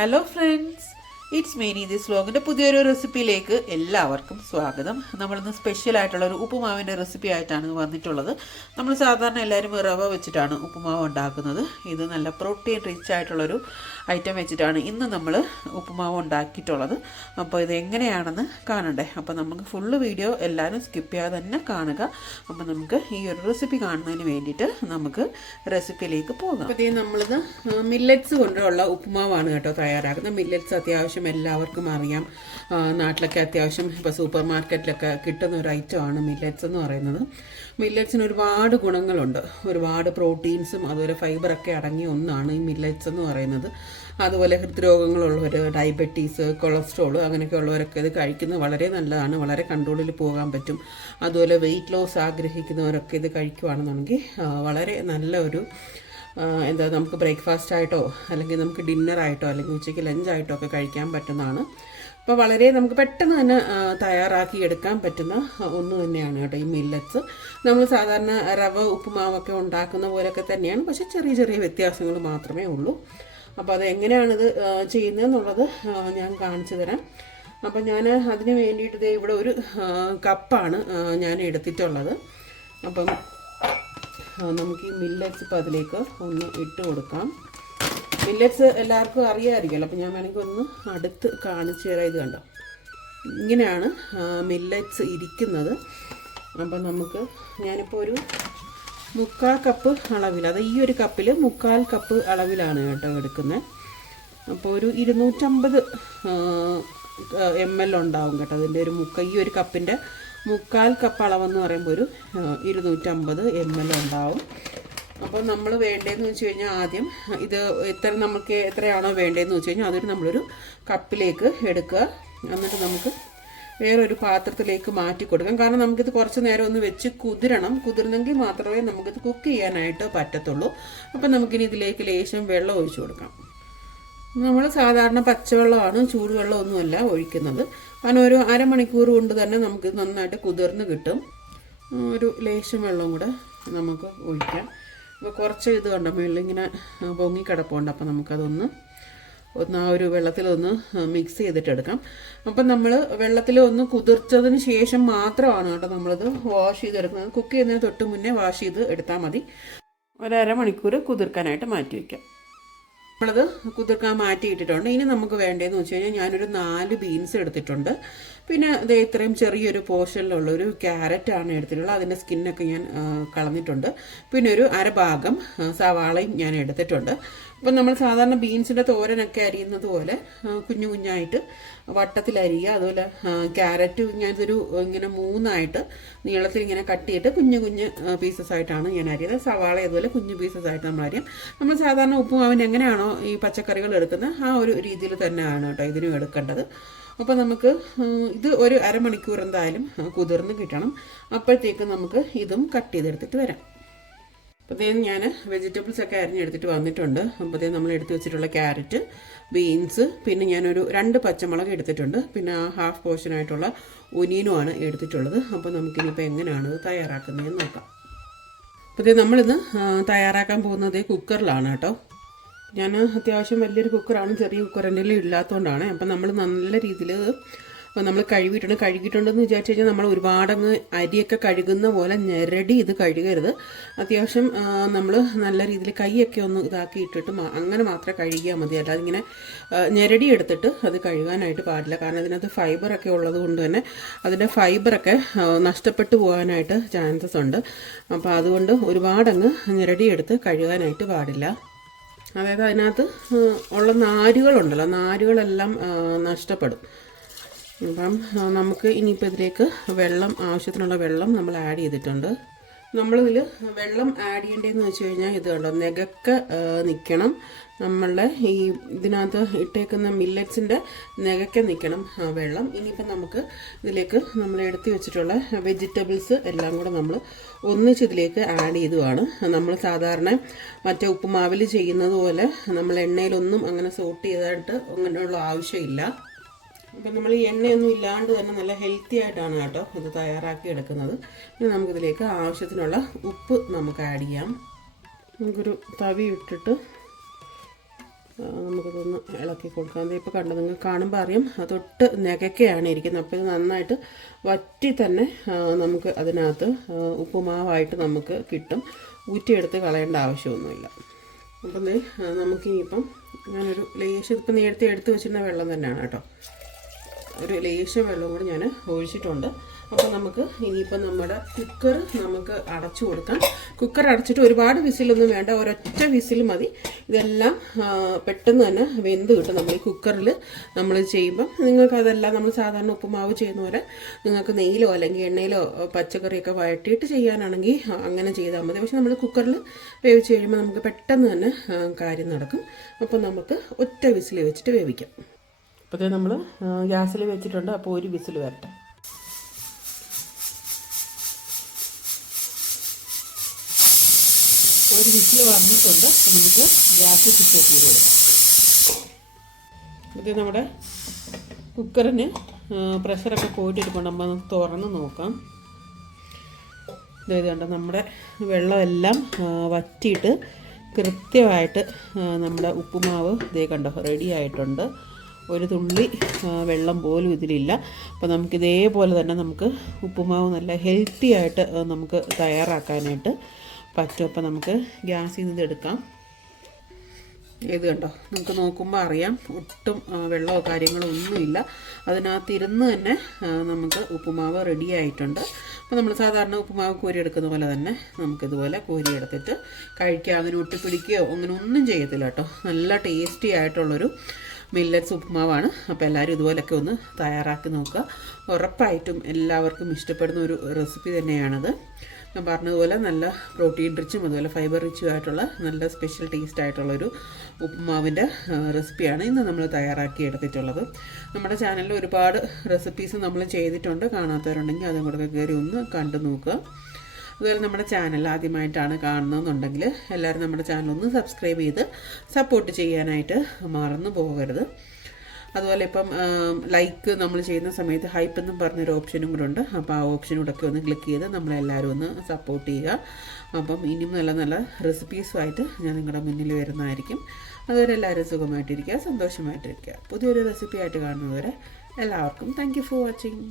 Hello friends it's Meni this വ്ലോഗിന്റെ പുതിയൊരു റെസിപ്പിയിലേക്ക് എല്ലാവർക്കും സ്വാഗതം. നമ്മളിന്ന് സ്പെഷ്യൽ ആയിട്ടുള്ള ഒരു ഉപ്പുമാവിന്റെ റെസിപ്പി ആയിട്ടാണ് വന്നിട്ടുള്ളത്. നമ്മൾ സാധാരണ എല്ലാവരും റവ വെച്ചിട്ടാണ് ഉപ്പുമാവ് ഉണ്ടാക്കുന്നത്. ഇത് നല്ല പ്രോട്ടീൻ റിച്ച് ആയിട്ടുള്ളൊരു ഐറ്റം വെച്ചിട്ടാണ് ഇന്ന് നമ്മൾ ഉപ്പുമാവ് ഉണ്ടാക്കിയിട്ടുള്ളത്. അപ്പോൾ ഇത് എങ്ങനെയാണെന്ന് കാണണ്ടേ? അപ്പോൾ നമുക്ക് ഫുള്ള് വീഡിയോ എല്ലാവരും സ്കിപ്പ് ചെയ്യാതെ തന്നെ കാണുക. അപ്പോൾ നമുക്ക് ഈ ഒരു റെസിപ്പി കാണുന്നതിന് വേണ്ടിയിട്ട് നമുക്ക് റെസിപ്പിയിലേക്ക് പോകാം. അപ്പോൾ ഇത് നമ്മളിത് മില്ലറ്റ്സ് കൊണ്ടുള്ള ഉപ്പുമാവാണ് കേട്ടോ തയ്യാറാക്കുന്നത്. മില്ലറ്റ്സ് അത്യാവശ്യം എല്ലാവർക്കും അറിയാം. നാട്ടിലൊക്കെ അത്യാവശ്യം ഇപ്പോൾ സൂപ്പർ മാർക്കറ്റിലൊക്കെ കിട്ടുന്ന ഒരു ഐറ്റമാണ് മില്ലറ്റ്സ് എന്ന് പറയുന്നത്. മില്ലറ്റ്സിന് ഒരുപാട് ഗുണങ്ങളുണ്ട്. ഒരുപാട് പ്രോട്ടീൻസും അതുപോലെ ഫൈബറൊക്കെ അടങ്ങിയ ഒന്നാണ് ഈ മില്ലറ്റ്സ് എന്ന് പറയുന്നത്. അതുപോലെ ഹൃദ്രോഗങ്ങളുള്ളവർ ഡയബറ്റീസ് കൊളസ്ട്രോൾ അങ്ങനെയൊക്കെ ഉള്ളവരൊക്കെ ഇത് കഴിക്കുന്നത് വളരെ നല്ലതാണ്. വളരെ കൺട്രോളിൽ പോകാൻ പറ്റും. അതുപോലെ വെയിറ്റ് ലോസ് ആഗ്രഹിക്കുന്നവരൊക്കെ ഇത് കഴിക്കുവാണെന്നുണ്ടെങ്കിൽ വളരെ നല്ല ഒരു എന്താ നമുക്ക് ബ്രേക്ക്ഫാസ്റ്റ് ആയിട്ടോ അല്ലെങ്കിൽ നമുക്ക് ഡിന്നറായിട്ടോ അല്ലെങ്കിൽ ഉച്ചയ്ക്ക് ലഞ്ചായിട്ടോ ഒക്കെ കഴിക്കാൻ പറ്റുന്നതാണ്. അപ്പോൾ വളരെ നമുക്ക് പെട്ടെന്ന് തന്നെ തയ്യാറാക്കി എടുക്കാൻ പറ്റുന്ന ഒന്ന് തന്നെയാണ് കേട്ടോ ഈ മില്ലറ്റ്സ് നമ്മൾ സാധാരണ റവ ഉപ്പുമാവൊക്കെ ഉണ്ടാക്കുന്ന പോലെയൊക്കെ തന്നെയാണ്. പക്ഷേ ചെറിയ ചെറിയ വ്യത്യാസങ്ങൾ മാത്രമേ ഉള്ളൂ. അപ്പോൾ അത് എങ്ങനെയാണിത് ചെയ്യുന്നത് ചെയ്യുന്നതെന്നുള്ളത് ഞാൻ കാണിച്ചു തരാം. അപ്പോൾ ഞാൻ അതിന് വേണ്ടിയിട്ട് ഇവിടെ ഒരു കപ്പാണ് ഞാൻ എടുത്തിട്ടുള്ളത്. അപ്പം നമുക്ക് ഈ മില്ലറ്റ്സ് ഇപ്പോൾ അതിലേക്ക് ഒന്ന് ഇട്ട് കൊടുക്കാം. മില്ലറ്റ്സ് എല്ലാവർക്കും അറിയാമായിരിക്കുമല്ലോ അപ്പോൾ ഞാൻ വേണമെങ്കിൽ ഒന്ന് അടുത്ത് കാണിച്ചു തരാം. ഇത് കണ്ടോ? ഇങ്ങനെയാണ് മില്ലറ്റ്സ് ഇരിക്കുന്നത്. അപ്പം നമുക്ക് ഞാനിപ്പോൾ ഒരു മുക്കാൽ കപ്പ് അളവിൽ അത് ഈ ഒരു കപ്പിൽ മുക്കാൽ കപ്പ് അളവിലാണ് കേട്ടോ എടുക്കുന്നത് അപ്പോൾ ഒരു ഇരുന്നൂറ്റമ്പത് എം എൽ ഉണ്ടാവും കേട്ടോ. അതിന്റെ ഒരു മുക്ക ഈ ഒരു കപ്പിന്റെ മുക്കാൽ കപ്പ് അളവെന്ന് പറയുമ്പോൾ ഒരു ഇരുന്നൂറ്റമ്പത് എം എൽ ഉണ്ടാവും. അപ്പോൾ നമ്മൾ വേണ്ടതെന്ന് വെച്ച് കഴിഞ്ഞാൽ ആദ്യം ഇത് എത്ര നമുക്ക് എത്രയാണോ വേണ്ടതെന്ന് വെച്ച് കഴിഞ്ഞാൽ അതൊരു നമ്മളൊരു കപ്പിലേക്ക് എടുക്കുക. എന്നിട്ട് നമുക്ക് വേറൊരു പാത്രത്തിലേക്ക് മാറ്റി കൊടുക്കാം കാരണം നമുക്കിത് കുറച്ച് നേരം ഒന്ന് വെച്ച് കുതിരണം. കുതിർന്നെങ്കിൽ മാത്രമേ നമുക്കിത് കുക്ക് ചെയ്യാനായിട്ട് പറ്റത്തുള്ളൂ. അപ്പം നമുക്കിനി ഇതിലേക്ക് ലേശം വെള്ളം ഒഴിച്ചു കൊടുക്കാം. നമ്മൾ സാധാരണ പച്ചവെള്ളമാണ് ചൂടുവെള്ളമൊന്നുമല്ല ഒഴിക്കുന്നത്. കാരണം ഒരു അരമണിക്കൂർ കൊണ്ട് തന്നെ നമുക്ക് നന്നായിട്ട് കുതിർന്ന് കിട്ടും. ഒരു ലേശം വെള്ളം കൂടെ നമുക്ക് ഒഴിക്കാം. അപ്പോൾ കുറച്ച് ഇത് കണ്ടോ? മുകളിൽ ഇങ്ങനെ പൊങ്ങി കിടപ്പുണ്ട് അപ്പോൾ നമുക്കതൊന്ന് ഒന്ന് ആ ഒരു വെള്ളത്തിലൊന്ന് മിക്സ് ചെയ്തിട്ടെടുക്കാം അപ്പം നമ്മൾ വെള്ളത്തിൽ ഒന്ന് കുതിർച്ചതിന് ശേഷം മാത്രമാണ് കേട്ടോ നമ്മളത് വാഷ് ചെയ്തെടുക്കുന്നത്. കുക്ക് ചെയ്യുന്നതിന് തൊട്ട് മുന്നേ വാഷ് ചെയ്ത് എടുത്താൽ മതി. ഒരമണിക്കൂർ കുതിർക്കാനായിട്ട് മാറ്റി വയ്ക്കാം നമ്മളത് കുതിർക്കാൻ മാറ്റിയിട്ടിട്ടുണ്ട് ഇനി നമുക്ക് വേണ്ടതെന്ന് വെച്ച് കഴിഞ്ഞാൽ ഞാനൊരു നാല് ബീൻസ് എടുത്തിട്ടുണ്ട്. പിന്നെ ഇത് ഇത്രയും ചെറിയൊരു പോർഷനിലുള്ള ഒരു ക്യാരറ്റാണ് എടുത്തിട്ടുള്ളത്. അതിന്റെ സ്കിന്നൊക്കെ ഞാൻ കളഞ്ഞിട്ടുണ്ട്. പിന്നെ ഒരു അരഭാഗം സവാളയും ഞാൻ എടുത്തിട്ടുണ്ട്. അപ്പം നമ്മൾ സാധാരണ ബീൻസിന്റെ തോരനൊക്കെ അരിയുന്നത് പോലെ കുഞ്ഞു കുഞ്ഞായിട്ട് വട്ടത്തിൽ അരിയുക അതുപോലെ ക്യാരറ്റ് ഞാനിതൊരു ഇങ്ങനെ മൂന്നായിട്ട് നീളത്തിൽ ഇങ്ങനെ കട്ട് ചെയ്തിട്ട് കുഞ്ഞു കുഞ്ഞ് പീസസ് ആയിട്ടാണ് ഞാൻ അരിയത് സവാള അതുപോലെ കുഞ്ഞു പീസസ് ആയിട്ട് നമ്മൾ അരിയും. നമ്മൾ സാധാരണ ഉപ്പുമാവിന് എങ്ങനെയാണോ ഈ പച്ചക്കറികൾ എടുക്കുന്നത് ആ ഒരു രീതിയിൽ തന്നെയാണ് കേട്ടോ ഇതിനും എടുക്കേണ്ടത്. അപ്പോൾ നമുക്ക് ഇത് ഒരു അരമണിക്കൂർ എന്തായാലും കുതിർന്ന് കിട്ടണം. അപ്പോഴത്തേക്ക് നമുക്ക് ഇതും കട്ട് ചെയ്തെടുത്തിട്ട് വരാം. അപ്പോഴത്തേനും ഞാൻ വെജിറ്റബിൾസ് ഒക്കെ അരിഞ്ഞെടുത്തിട്ട് വന്നിട്ടുണ്ട്. അപ്പോഴത്തേനും നമ്മൾ എടുത്ത് വെച്ചിട്ടുള്ള ക്യാരറ്റ് ബീൻസ് പിന്നെ ഞാനൊരു രണ്ട് പച്ചമുളക് എടുത്തിട്ടുണ്ട്. പിന്നെ ആ ഹാഫ് പോർഷനായിട്ടുള്ള ഒനിയനുമാണ് എടുത്തിട്ടുള്ളത്. അപ്പോൾ നമുക്കിനിപ്പോൾ എങ്ങനെയാണ് ഇത് തയ്യാറാക്കുന്നതെന്ന് നോക്കാം. അപ്പോൾ നമ്മളിന്ന് തയ്യാറാക്കാൻ പോകുന്നത് കുക്കറിലാണ് കേട്ടോ. ഞാൻ അത്യാവശ്യം വലിയൊരു കുക്കറാണ് ചെറിയ കുക്കർ ഇല്ലാത്തതുകൊണ്ടാണ് അപ്പം നമ്മൾ നല്ല രീതിയിൽ നമ്മൾ കഴുകിയിട്ടുണ്ട്. കഴുകിയിട്ടുണ്ടെന്ന് വിചാരിച്ചു കഴിഞ്ഞാൽ നമ്മൾ ഒരുപാടങ്ങ് അരിയൊക്കെ കഴുകുന്ന പോലെ ഞെരടി ഇത് കഴുകരുത്. അത്യാവശ്യം നമ്മൾ നല്ല രീതിയിൽ കൈയൊക്കെ ഒന്ന് ഇതാക്കി ഇട്ടിട്ട് അങ്ങനെ മാത്രമേ കഴുകിയാൽ മതി. അല്ലാതെ ഇങ്ങനെ ഞെരടി എടുത്തിട്ട് അത് കഴുകാനായിട്ട് പാടില്ല. കാരണം ഇതിനകത്ത് ഫൈബറൊക്കെ ഉള്ളത് കൊണ്ട് തന്നെ അതിന്റെ ഫൈബറൊക്കെ നഷ്ടപ്പെട്ടു പോകാനായിട്ട് ചാൻസസ് ഉണ്ട്. അപ്പോൾ അതുകൊണ്ട് ഒരുപാടങ്ങ് ഞെരടി എടുത്ത് കഴുകാനായിട്ട് പാടില്ല. അതായത് അതിനകത്ത് ഉള്ള നാരുകളുണ്ടല്ലോ. നാരുകളെല്ലാം നഷ്ടപ്പെടും. അപ്പം നമുക്ക് ഇനിയിപ്പോൾ ഇതിലേക്ക് വെള്ളം ആവശ്യത്തിനുള്ള വെള്ളം നമ്മൾ ആഡ് ചെയ്തിട്ടുണ്ട്. നമ്മളിതിൽ വെള്ളം ആഡ് ചെയ്യേണ്ടതെന്ന് വെച്ച് കഴിഞ്ഞാൽ ഇത് കണ്ടോ നെകക്കെ നിൽക്കണം നമ്മളുടെ ഈ ഇതിനകത്ത് ഇട്ടേക്കുന്ന മില്ലറ്റ്സിന്റെ നെകക്കെ നിൽക്കണം വെള്ളം. ഇനിയിപ്പോൾ നമുക്ക് ഇതിലേക്ക് നമ്മൾ എടുത്തു വെച്ചിട്ടുള്ള വെജിറ്റബിൾസ് എല്ലാം കൂടെ നമ്മൾ ഒന്നിച്ച് ഇതിലേക്ക് ആഡ് ചെയ്തതാണ്. നമ്മൾ സാധാരണ മറ്റേ ഉപ്പുമാവിൽ ചെയ്യുന്നത് പോലെ നമ്മൾ എണ്ണയിലൊന്നും അങ്ങനെ സോട്ട് ചെയ്തായിട്ട് അങ്ങനെയുള്ള ആവശ്യമില്ല. അപ്പം നമ്മൾ ഈ എണ്ണയൊന്നും ഇല്ലാണ്ട് തന്നെ നല്ല ഹെൽത്തി ആയിട്ടാണ് കേട്ടോ ഇത് തയ്യാറാക്കി എടുക്കുന്നത്. ഇനി നമുക്കിതിലേക്ക് ആവശ്യത്തിനുള്ള ഉപ്പ് നമുക്ക് ആഡ് ചെയ്യാം. നമുക്കൊരു തവി ഇട്ടിട്ട് നമുക്കിതൊന്ന് ഇളക്കി കൊടുക്കാം. ഇപ്പോൾ കണ്ടത് നിങ്ങൾക്ക് കാണുമ്പോൾ അറിയാം തൊട്ട് നികക്കെയാണ് ഇരിക്കുന്നത്. അപ്പോൾ ഇത് നന്നായിട്ട് വറ്റി തന്നെ നമുക്ക് അതിനകത്ത് ഉപ്പുമാവായിട്ട് നമുക്ക് കിട്ടും. ഊറ്റിയെടുത്ത് കളയേണ്ട ആവശ്യമൊന്നുമില്ല. അപ്പം നമുക്കിനിയിപ്പം ഞാനൊരു ലേശം ഇപ്പം നേരത്തെ എടുത്ത് വെച്ചിരുന്ന വെള്ളം തന്നെയാണ് കേട്ടോ. ഒരു ലേശം വെള്ളം കൂടി ഞാൻ ഒഴിച്ചിട്ടുണ്ട്. അപ്പോൾ നമുക്ക് ഇനിയിപ്പം നമ്മുടെ കുക്കർ നമുക്ക് അടച്ചു കൊടുക്കാം. കുക്കർ അടച്ചിട്ട് ഒരുപാട് വിസിലൊന്നും വേണ്ട ഒരൊറ്റ വിസിൽ മതി. ഇതെല്ലാം പെട്ടെന്ന് തന്നെ വെന്ത് കിട്ടും നമ്മൾ ഈ കുക്കറിൽ നമ്മൾ ചെയ്യുമ്പം. നിങ്ങൾക്ക് അതെല്ലാം നമ്മൾ സാധാരണ ഉപ്പുമാവ് ചെയ്യുന്ന പോലെ നിങ്ങൾക്ക് നെയ്യിലോ അല്ലെങ്കിൽ എണ്ണയിലോ പച്ചക്കറിയൊക്കെ വഴറ്റിയിട്ട് ചെയ്യാനാണെങ്കിൽ അങ്ങനെ ചെയ്താൽ മതി. പക്ഷെ നമ്മൾ കുക്കറിൽ വേവിച്ച് കഴിയുമ്പോൾ നമുക്ക് പെട്ടെന്ന് തന്നെ കാര്യം നടക്കും. അപ്പോൾ നമുക്ക് ഒറ്റ വിസിൽ വെച്ചിട്ട് വേവിക്കാം. അപ്പോൾ നമ്മൾ ഗ്യാസിൽ വെച്ചിട്ടുണ്ട്. അപ്പോൾ ഒരു വിസിൽ വരട്ടെ. ഒരു വിസിൽ വന്നിട്ടുണ്ട്. നമുക്ക് ഗ്യാസ് സ്വിച്ച് ഓഫ് ചെയ്ത് കൊടുക്കാം. ഇത് നമ്മുടെ കുക്കറിന് പ്രഷറൊക്കെ പോയിട്ടിരിപ്പുണ്ട് നമ്മൾ തുറന്ന് നോക്കാം. ഇതുകൊണ്ട് കണ്ടോ നമ്മുടെ വെള്ളമെല്ലാം വറ്റിയിട്ട് കൃത്യമായിട്ട് നമ്മുടെ ഉപ്പുമാവ് ഇതേ കണ്ടോ റെഡി ആയിട്ടുണ്ട്. ഒരു തുള്ളി വെള്ളം പോലും ഇതിലില്ല. അപ്പോൾ നമുക്ക് ഇതേപോലെ തന്നെ നമുക്ക് ഉപ്പുമാവ് നല്ല ഹെൽത്തി ആയിട്ട് നമുക്ക് തയ്യാറാക്കാനായിട്ട് പറ്റും. അപ്പോൾ നമുക്ക് ഗ്യാസിൽ നിന്ന് എടുക്കാം. ഇത് കണ്ടോ? നമുക്ക് നോക്കുമ്പോൾ അറിയാം ഒട്ടും വെള്ളമോ കാര്യങ്ങളോ ഒന്നുമില്ല. അതിനകത്ത് ഇരുന്ന് തന്നെ നമുക്ക് ഉപ്പുമാവ് റെഡി ആയിട്ടുണ്ട്. അപ്പോൾ നമ്മൾ സാധാരണ ഉപ്പുമാവ് കോരി എടുക്കുന്ന പോലെ തന്നെ നമുക്കിതുപോലെ കോരിയെടുത്തിട്ട് കഴിക്കുക അങ്ങനെ ഒട്ടിപ്പിടിക്കുകയോ അങ്ങനെ ഒന്നും ചെയ്യത്തില്ല കേട്ടോ. നല്ല ടേസ്റ്റി ആയിട്ടുള്ളൊരു മില്ലറ്റ്സ് ഉപ്പുമാവാണ് അപ്പോൾ എല്ലാവരും ഇതുപോലൊക്കെ ഒന്ന് തയ്യാറാക്കി നോക്കുക. ഉറപ്പായിട്ടും എല്ലാവർക്കും ഇഷ്ടപ്പെടുന്ന ഒരു റെസിപ്പി തന്നെയാണത്. ഞാൻ പറഞ്ഞതുപോലെ നല്ല പ്രോട്ടീൻ റിച്ചും അതുപോലെ ഫൈബർ റിച്ചും ആയിട്ടുള്ള നല്ല സ്പെഷ്യൽ ടേസ്റ്റ് ആയിട്ടുള്ളൊരു ഉപ്പുമാവിന്റെ റെസിപ്പിയാണ് ഇന്ന് നമ്മൾ തയ്യാറാക്കി എടുത്തിട്ടുള്ളത്. നമ്മുടെ ചാനലിൽ ഒരുപാട് റെസിപ്പീസ് നമ്മൾ ചെയ്തിട്ടുണ്ട്. കാണാത്തവരുണ്ടെങ്കിൽ അതും കൂടെ കയറി ഒന്ന് കണ്ടു നോക്കുക. അതുപോലെ നമ്മുടെ ചാനൽ ആദ്യമായിട്ടാണ് കാണുന്നതെന്നുണ്ടെങ്കിൽ എല്ലാവരും നമ്മുടെ ചാനൽ ഒന്ന് സബ്സ്ക്രൈബ് ചെയ്ത് സപ്പോർട്ട് ചെയ്യാനായിട്ട് മറന്നു പോകരുത്. അതുപോലെ ഇപ്പം ലൈക്ക് നമ്മൾ ചെയ്യുന്ന സമയത്ത് ഹൈപ്പ് എന്നും പറഞ്ഞൊരു ഓപ്ഷനും കൂടെ ഉണ്ട്. അപ്പോൾ ആ ഓപ്ഷനൂടെ ഒക്കെ ഒന്ന് ക്ലിക്ക് ചെയ്ത് നമ്മളെല്ലാവരും ഒന്ന് സപ്പോർട്ട് ചെയ്യുക. അപ്പം ഇനിയും നല്ല നല്ല റെസിപ്പീസുമായിട്ട് ഞാൻ നിങ്ങളുടെ മുന്നിൽ വരുന്നതായിരിക്കും. അതുവരെ എല്ലാവരും സുഖമായിട്ടിരിക്കുക സന്തോഷമായിട്ടിരിക്കുക. പുതിയൊരു റെസിപ്പി ആയിട്ട് കാണുന്നതുവരെ എല്ലാവർക്കും താങ്ക് ഫോർ വാച്ചിങ്